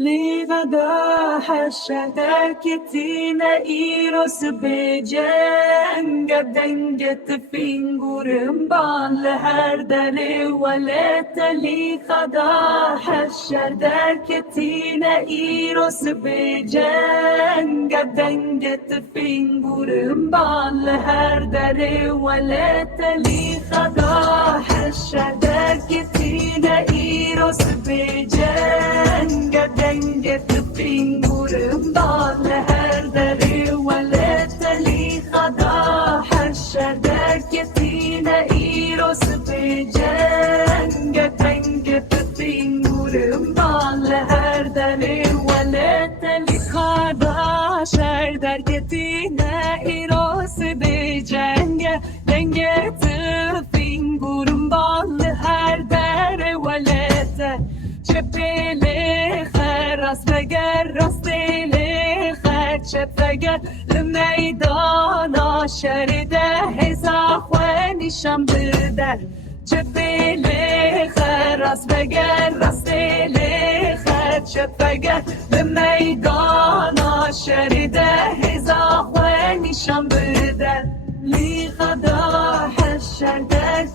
لغدا حشتك تينا إيروس بجنگ دنگت فینگورم بان لهر دلی ولت لی خدا حشتك تينا إيروس بجنگ دنگت فینگورم بان لهر دلی ولت لی خدا حشتك تينا إيروس بجنگ دنگت فینگورم بال هر دری ولت لی خدا حشدک تینا ایروس بجنگ دنگت فینگورم بال هر دری ولت لی خدا شردک تینا ایروس بجنگ دنگت فینگورم بال هر دری ولت چپله راست بگر راستیله خد چپ بگر لمیدانا شرده هزا خوانیشم بدر چپله خد راست بگر راستیله خد چپ بگر لمیدانا شرده هزا خوانیشم بدر لی خدا حشر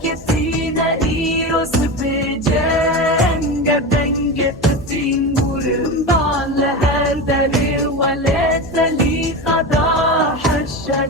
کتینا ایروس بجنگ دنگت فینگورم بال هر دری ولت لی خدا حشر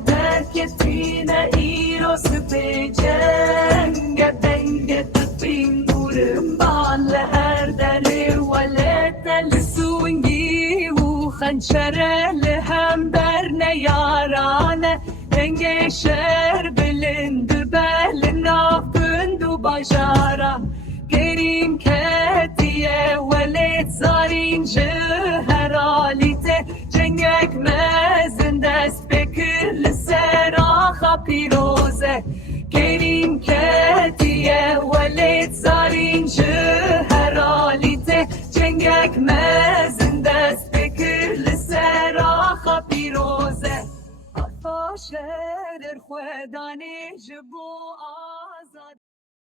کتینا ایروس بجنگ دنگت فینگورم بال هر دری ولت لی سونگی و خنچره لهم بر نیارانه دنگ شهر بلند بل نافند و باشارا گریم کتیه ولید زارین جهرالیته جنگک مزن دست بکر لسراخا پیروزه گریم کتیه ولید زارین جهرالیته جنگک مزن دست بکر لسراخا پیروزه شهر خودانی جبو